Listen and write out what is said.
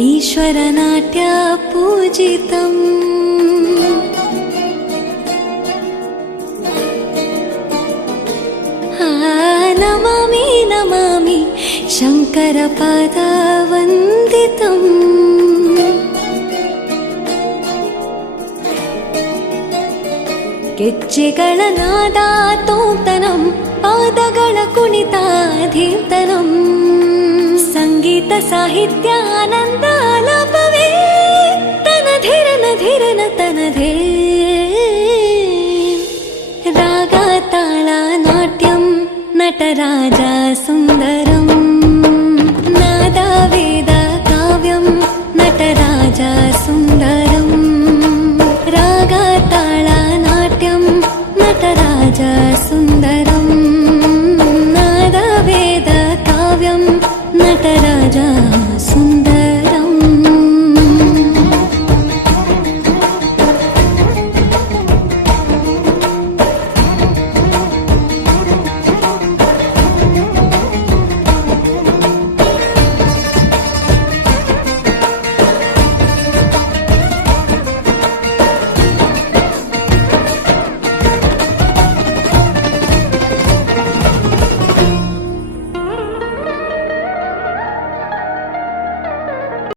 ईश्वरनाट्य पूजितम् नमामि नमामि शङ्करपादवन्दितम् ಗೆಜ್ಜೆಗಳ ನಾದ ತೋಂತನಂ ಪಾದಗಳ ಕುಣಿತಾಧೀರ್ತನಂ ಸಂಗೀತ ಸಾಹಿತ್ಯ ಆನಂದ ಆಲಾಪವೇ ತನಧಿರನ ಧಿರನ ತನಧೇ ರಾಗ ತಾಳ ನಾಟ್ಯಂ ನಟರಾಜ ಸುಂದರ